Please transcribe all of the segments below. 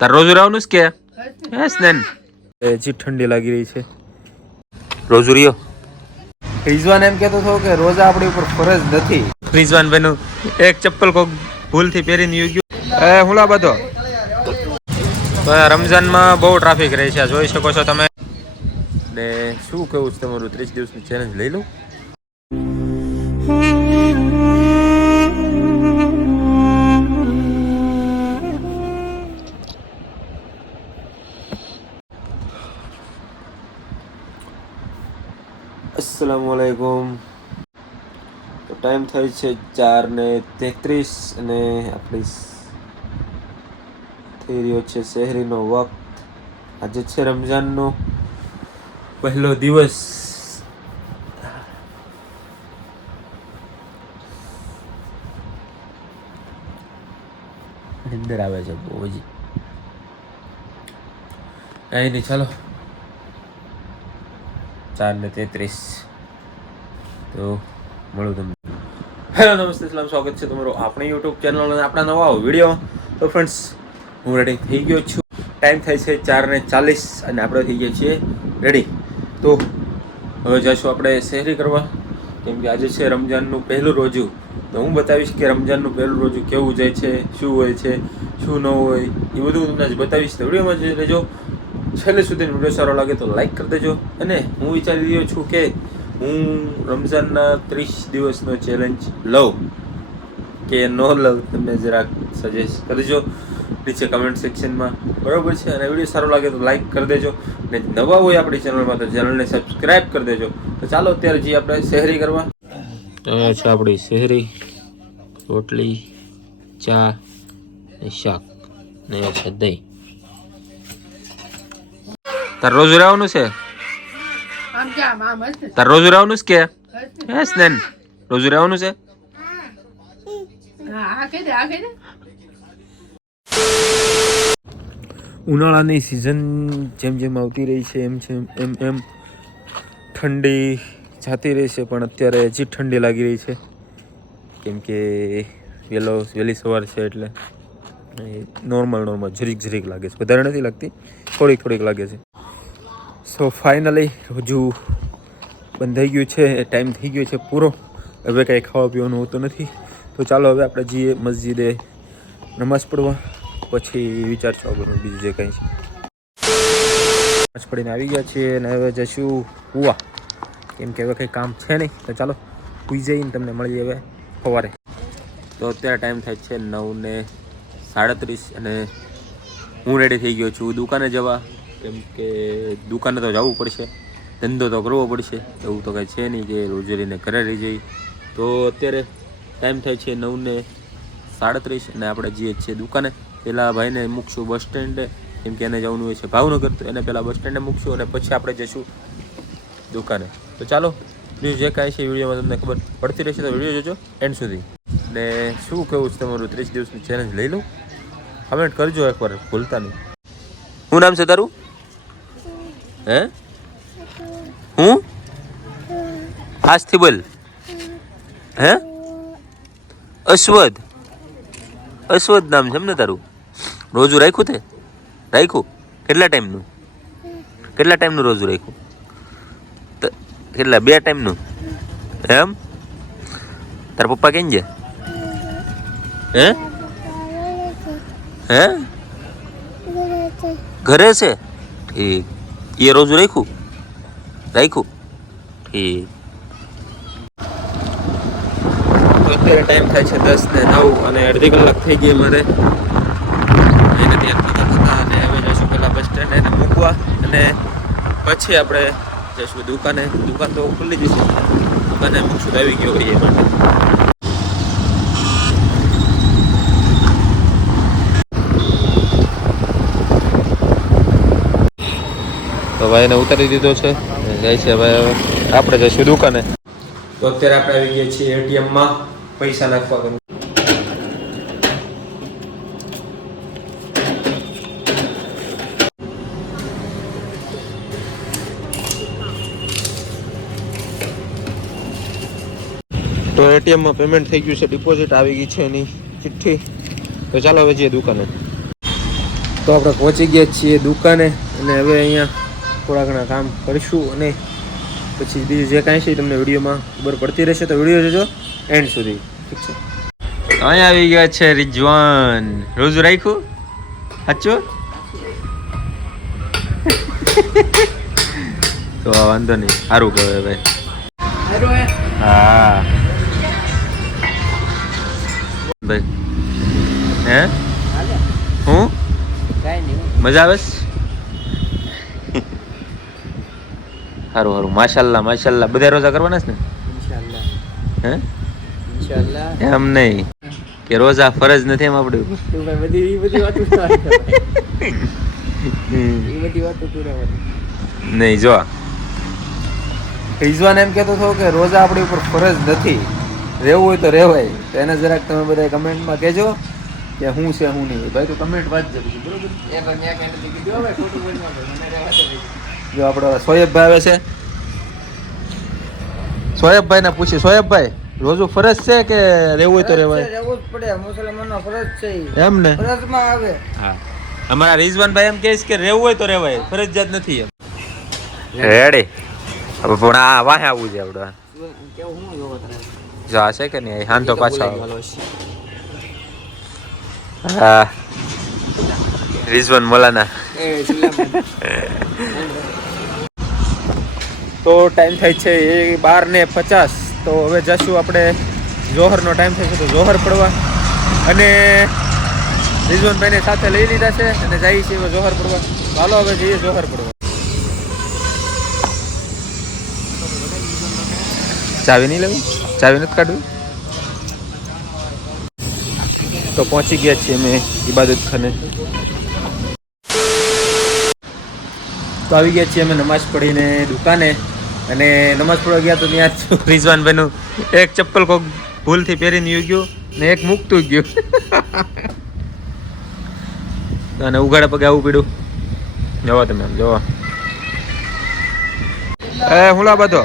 તાર રોજ રહેવાનું છે કે યસ નેન જી ઠંડી લાગી રહી છે રોજ રહ્યો રિઝવાન એમ કહેતો હતો કે રોજા આપણી ઉપર ફરજ નથી રિઝવાન ભાઈનું એક ચપ્પલ કોક ભૂલથી પહેરીને ગયું એ હુલા બધો તો રમઝાનમાં બહુ ટ્રાફિક રહે છે જોઈ શકો છો તમે ને શું કહું છું તમારું 30 દિવસનું ચેલેન્જ લઈ લઉં अस्सलामुअलैकुम तो टाइम થાય છે 4:33 અને આપણી થઈ રહ્યો છે શહેરીનો વક્ત આજે છે રમઝાનનો પહેલો દિવસ નિંદર આવે છે બહુ જ અહીં નહીં ચાલો 4:33 તો મળું તમને હેલો નમસ્તે સલામ સ્વાગત છે તમારું આપણી યુટ્યુબ ચેનલ અને આપણા નવા વિડીયો તો ફ્રેન્ડ્સ હું રેડી થઈ ગયો છું ટાઈમ થાય છે 4:40 અને આપણે થઈ ગયા છીએ રેડી તો હવે જઈશું આપણે શહેરી કરવા કેમ કે આજે છે રમઝાનનું પહેલું રોજું તો હું બતાવીશ કે રમઝાનનું પહેલું રોજું કેવું જાય છે શું હોય છે શું ન હોય એ બધું તમને જ બતાવીશ તો વિડીયોમાં જોઈ લેજો છેલ્લે સુધી વિડીયો સારો લાગે તો લાઈક કરી દેજો અને હું વિચારી રહ્યો છું કે હું રમઝાનના 30 દિવસનો ચેલેન્જ લઉં કે ન લઉં તમે જરાક સજેસ્ટ કરજો નીચે કમેન્ટ સેક્શનમાં બરાબર છે અને વિડીયો સારો લાગે તો લાઈક કરી દેજો અને નવા હોય આપણી ચેનલમાં તો ચેનલને સબસ્ક્રાઈબ કરી દેજો તો ચાલો અત્યારે જઈએ આપણે શહેરી કરવા અહીંયા છે આપણી શહેરી રોટલી ચા ને શાક ને છે દહીં તાર રોજ રહેવાનું છે તાર રોજ રહેવાનું છે કે યસ નેન રોજ રહેવાનું છે ઉનાળાની સિઝન જેમ જેમ આવતી રહી છે એમ ઠંડી જાતી રહી છે પણ અત્યારે હજી ઠંડી લાગી રહી છે કેમ કે વહેલી સવાર છે એટલે નોર્મલ જરીક લાગે છે વધારે નથી લાગતી થોડીક લાગે છે સો ફાઇનલી હજુ બંધ થઈ ગયું છે ટાઈમ થઈ ગયો છે પૂરો હવે કાંઈ ખાવા પીવાનું હોતું નથી તો ચાલો હવે આપણે જઈએ મસ્જિદે નમાઝ પડવા પછી વિચારશું આગળ બીજું જે કંઈ છે નમાઝ પડીને આવી ગયા છીએ અને હવે જઈશું હુવા કેમ કે હવે કંઈ કામ છે નહીં તો ચાલો સુઈ જઈને તમને મળી હવે સવારે તો અત્યારે ટાઈમ થાય છે 9:37 અને હું રેડી થઈ ગયો છું દુકાને જવા કેમ કે દુકાને તો જવું પડશે ધંધો તો કરવો પડશે એવું તો કાંઈ છે નહીં કે રોજરીને ઘરે રહી જઈ તો અત્યારે ટાઈમ થાય છે 9:37 અને આપણે જઈએ છીએ દુકાને પહેલાં ભાઈને મૂકશું બસ સ્ટેન્ડે કેમ કે એને જવાનું હોય છે ભાવનગર તો એને પહેલાં બસ સ્ટેન્ડે મૂકશું અને પછી આપણે જઈશું દુકાને તો ચાલો બીજું જે કાંઈ છે વિડીયોમાં તમને ખબર પડતી રહેશે તો વિડીયો જોજો એન્ડ સુધી ને શું કહેવું છે તમારું 30 દિવસનું ચેલેન્જ લઈ લઉં કમેન્ટ કરજો એકવાર ભૂલતા નહીં શું નામ છે તારું હે હું આજથી બોલ હે અશ્વદ નામ છે એમ ને તારું રોજુ રાખ્યું તે રાખ્યું કેટલા ટાઈમનું રોજુ રાખ્યું કેટલા 2 ટાઈમનું એમ તારા પપ્પા કેમ છે હે ઘરે છે ઠીક એ રોજુ રાખ્યું ઠીક અત્યારે ટાઈમ થાય છે 10:09 અને અડધી કલાક થઈ ગઈ મારે એને ત્યાં થતા અને હવે જઈશું પહેલાં બસ સ્ટેન્ડ એને મૂકવા અને પછી આપણે જઈશું દુકાન તો ખુલ્લી જશે દુકાને મૂકશું તો આવી ગયો હોય એ માટે તો ભાઈને ઉતારી દીધો છે જાય છે હવે આપણે જઈશું દુકાને તો અત્યારે આપણે આવી ગયા છીએ એટીએમમાં પૈસા નાખવા ગયું તો એટીએમમાં પેમેન્ટ થઈ ગયું છે ડિપોઝિટ આવી ગઈ છે એની ચિઠ્ઠી તો ચાલો હવે જઈએ દુકાને તો આપણે પહોંચી ગયા છીએ દુકાને અને હવે અહીંયા થોડા ઘણા કામ કરીશું અને પછી બીજું જે કાંઈ છે તમને વિડીયોમાં ખબર પડતી રહેશે તો વિડીયો જોજો એન્ડ સુધી. ઠીક છે. અહીંયા આવી ગયા છે રિજવાન. રોજુ રાખ્યું સાચું તો વાંધો નહીં, સારું કહેવાય ભાઈ. હા ભાઈ. હે હું મજા આવે? સારું સારું, માશાલ્લાહ માશાલ્લાહ. બધા રોજા કરવાના છે ને? હે એમ નહીં કે રોજા ફરજ નથી એમ આપણે નહીં. જો રિઝવાન એમ કહેતો હતો કે રોજા આપણી ઉપર ફરજ નથી, રહેવું હોય તો રહેવાય. તો એને જરાક તમે બધા કમેન્ટમાં કહેજો કે શું છે શું નહીં. ભાઈ તો કમેન્ટ વાંચજો બરોબર. જો આપણો સોએબભાઈ આવે છે, સોએબભાઈ ને પૂછી, સોએબભાઈ રોજુ ફરજ છે કે રહેવું હોય તો રહેવાય? રહેવું જ પડે, મુસલમાનનો ફરજ છે એમ ને, ફરજમાં આવે. હા, અમારા રિઝવાનભાઈ એમ કહે છે કે રહેવું હોય તો રહેવાય, ફરજિયાત નથી એમ. રેડી. હવે પણ આ વાહે આવવું છે આપણે. જો આ છે કે નહીં હાન તો પાછા હા રિઝવાન મોલાના. તો ટાઈમ થાય છે 12:50. તો હવે જશું આપણે, જોહરનો ટાઈમ થાય છે તો જોહર પડવા. અને રિઝવાનભાઈને સાથે લઈ લીધા છે અને જઈએ છીએ હવે જોહર પડવા. ચાલો હવે જઈએ જોહર પડવા. ચાવી નહીં લેવી? ચાવી નથી કાઢવી? તો પહોંચી ગયા છીએ અમે ઇબાદત ખાને. તો આવી ગયા છીએ અમે નમાઝ પઢીને દુકાને. અને નમાઝ પડવા ગયા તો ત્યાં રિઝવાનભાઈનું એક ચપ્પલ કોક ભૂલથી પહેરીને યુ ગયું ને એક મૂકતું ગયું અને ઉઘાડા પગે આવવું પડ્યું. જવા તમે આમ જોવા. એ હુલા બધો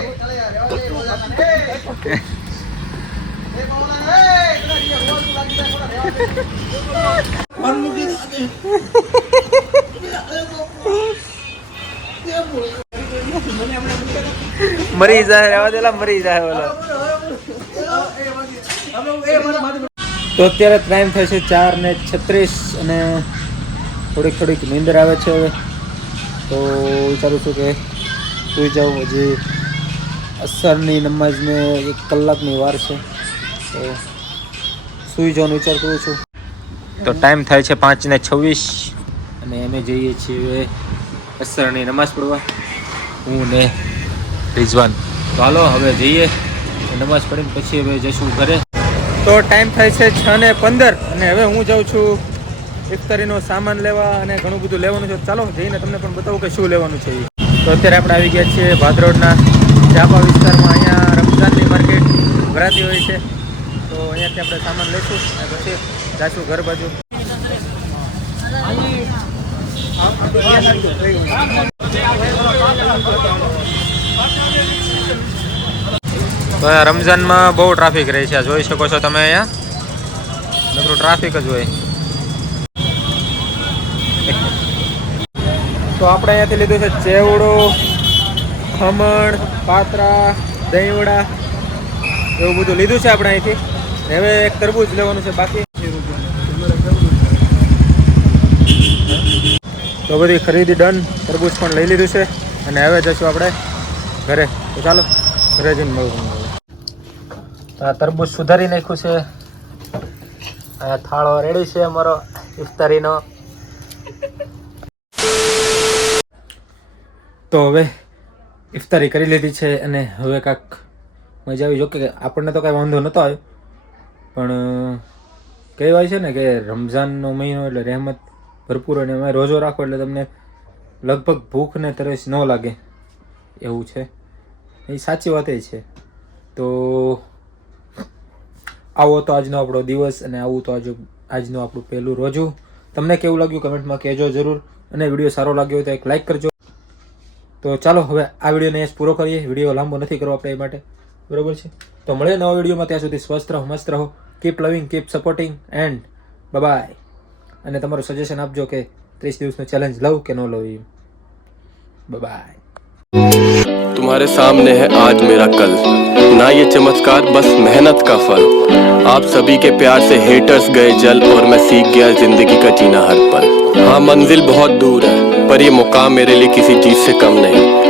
મરી જાય, રહેવા દેલા મરી જાય ઓલા. તો અત્યારે ટાઈમ થાય છે 4:36 અને થોડીક નીંદર આવે છે હવે. તો વિચારું છું કે સુઈ જાઉં. હજી અસરની નમાઝને 1 કલાકની વાર છે તો સુઈ જવાનું વિચાર કરું છું. તો ટાઈમ થાય છે 5:26 અને અમે જઈએ છીએ અસરની નમાઝ પડવા, હું ને રિઝવાન. તો હાલો હવે જઈએ નમાઝ પડીને પછી હવે જઈશું ઘરે. તો ટાઈમ થાય છે 6:15 અને હવે હું જાઉં છું ઇફતારીનો સામાન લેવા અને ઘણું બધું લેવાનું છે. ચાલો જઈને તમને પણ બતાવું કે શું લેવાનું છે. તો અત્યારે આપણે આવી ગયા છીએ ભાદરોડના જાપા વિસ્તારમાં. અહીંયા રમઝાનની માર્કેટ ભરાતી હોય છે તો અહીંયાથી આપણે સામાન લઈશું અને પછી જાશું ઘર બાજુ. તો રમઝાનમાં બહુ ટ્રાફિક રહે છે, જોઈ શકો છો તમે. અહીંયા નકરું ટ્રાફિક જ હોય. તો આપણે અહીંયાથી લીધું છે ચેવડો, ખમણ, પાત્રા, દહીંવડા એવું બધું લીધું છે આપણે અહીંથી. હવે એક તરબૂચ લેવાનું છે બાકી. તો બધી ખરીદી ડન. તરબૂચ પણ લઈ લીધું છે અને હવે જઈશું આપણે ઘરે. તો ચાલો ઘરે જઈને મળવું. આ તરબૂચ સુધારી નાખ્યું છે. આ થાળો રેડી છે અમારો ઇફતારીનો. તો હવે ઇફતારી કરી લીધી છે અને હવે કાંક મજા આવી. જોકે આપણને તો કાંઈ વાંધો નહોતો આવ્યો, પણ કહેવાય છે ને કે રમઝાનનો મહિનો એટલે રહેમત ભરપૂર અને અમે રોજો રાખો એટલે તમને લગભગ ભૂખ ને તરસ ન લાગે એવું છે. એ સાચી વાત એ છે. તો આવો તો આજનો આપણો દિવસ અને આવું તો આજનું આપણું પહેલું રોજું. તમને કેવું લાગ્યું કમેન્ટમાં કહેજો જરૂર. અને વિડીયો સારો લાગ્યો હોય તો એક લાઈક કરજો. તો ચાલો હવે આ વિડીયોને અહીંયા પૂરો કરીએ. વિડીયો લાંબો નથી કરવો આપણે એ માટે, બરોબર છે. તો મળીએ નવા વિડીયોમાં. ત્યાં સુધી સ્વસ્થ રહો, મસ્ત રહો. કીપ લવિંગ, કીપ સપોર્ટિંગ એન્ડ બાય. અને તમારું સજેશન આપજો કે 30 દિવસનો ચેલેન્જ લઉં કે ન લઉં. બાય. तुम्हारे सामने है आज मेरा कल, ना ये चमत्कार बस मेहनत का फल. आप सभी के प्यार से हेटर्स गए जल और मैं सीख गया जिंदगी का जीना हर पल. हाँ मंजिल बहुत दूर है पर ये मुकाम मेरे लिए किसी चीज से कम नहीं.